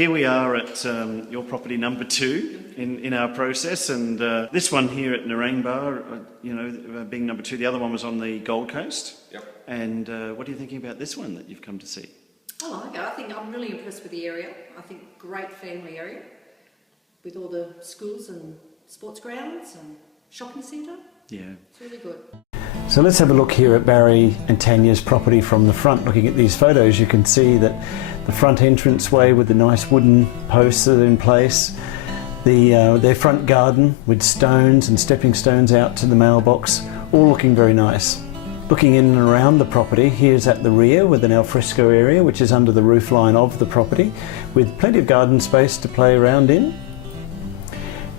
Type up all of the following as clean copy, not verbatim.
here we are at your property number 2 in our process, and this one here at Narangba, being number 2, the other one was on the Gold Coast. Yep. And what are you thinking about this one that you've come to see? I like it. I think I'm really impressed with the area. I think great family area with all the schools and sports grounds and shopping centre. Yeah. It's really good. So let's have a look here at Barry and Tanya's property from the front. Looking at these photos, you can see that the front entranceway with the nice wooden posts that are in place, their front garden with stones and stepping stones out to the mailbox, all looking very nice. Looking in and around the property, here's at the rear with an alfresco area which is under the roof line of the property with plenty of garden space to play around in.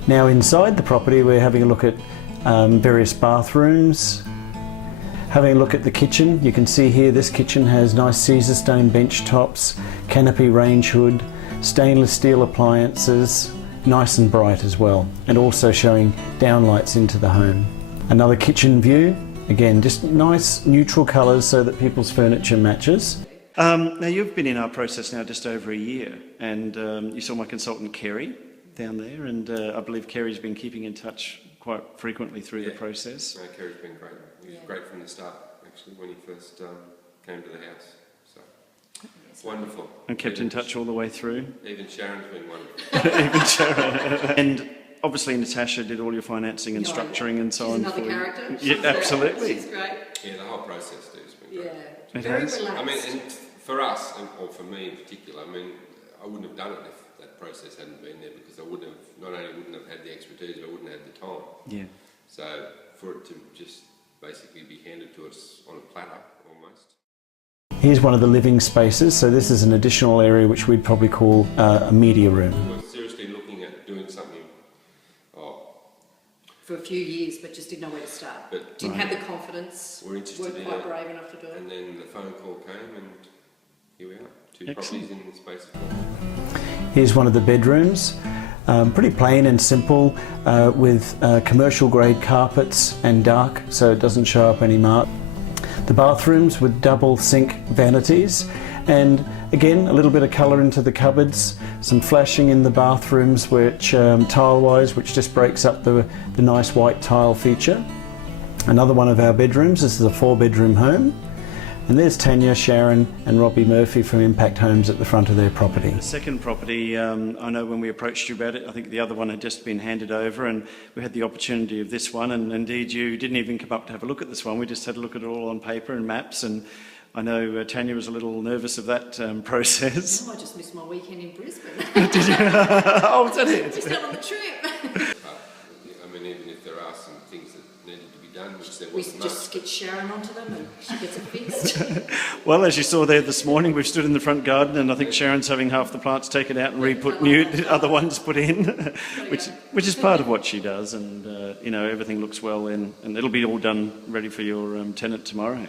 Now inside the property we're having a look at various bathrooms. Having a look at the kitchen, you can see here this kitchen has nice Caesar stone bench tops, canopy range hood, stainless steel appliances, nice and bright as well, and also showing downlights into the home. Another kitchen view, again just nice neutral colours so that people's furniture matches. Now you've been in our process now just over a year, and you saw my consultant Kerry down there, and I believe Kerry's been keeping in touch quite frequently through the process. No, Kerry's been great. He was great from the start, actually, when he first came to the house. So, it's wonderful. And kept in touch all the way through. Even Sharon's been wonderful. Even Sharon. And obviously Natasha did all your financing and structuring and so on. She's another character. Yeah, absolutely. She's great. Yeah, the whole process has been great. Yeah, It very has. relaxed. I mean, and for us, or for me in particular, I mean, I wouldn't have done it if that process hadn't been there, because I wouldn't have, not only wouldn't have had the expertise, but I wouldn't have had the time. Yeah. So for it to just basically be handed to us on a platter almost. Here's one of the living spaces, so this is an additional area which we'd probably call a media room. We were seriously looking at doing something for a few years, but just didn't know where to start. But didn't have the confidence. We're interested weren't in quite it. brave enough to do it. And then the phone call came, and here we are. 2 Excellent. properties in the space of 12. Here's one of the bedrooms, pretty plain and simple, with commercial grade carpets and dark, so it doesn't show up any mark. The bathrooms with double sink vanities, and again a little bit of colour into the cupboards, some flashing in the bathrooms which tile wise, which just breaks up the nice white tile feature. Another one of our bedrooms. This is a 4-bedroom home, and there's Tanya, Sharon and Robbie Murphy from Impact Homes at the front of their property. The second property, I know when we approached you about it, I think the other one had just been handed over, and we had the opportunity of this one, and indeed you didn't even come up to have a look at this one. We just had a look at it all on paper and maps, and I know Tanya was a little nervous of that process. I just missed my weekend in Brisbane. Did you? Oh, was that it? Just out on the trip. I mean, even if there are some things that needed to be done, which there We wasn't just much. get Sharon onto them and she gets it fixed. Well, as you saw there this morning, we've stood in the front garden, and I think Sharon's having half the plants taken out and re-put new, other ones put in, which is part of what she does, and everything looks well, and it'll be all done ready for your tenant tomorrow.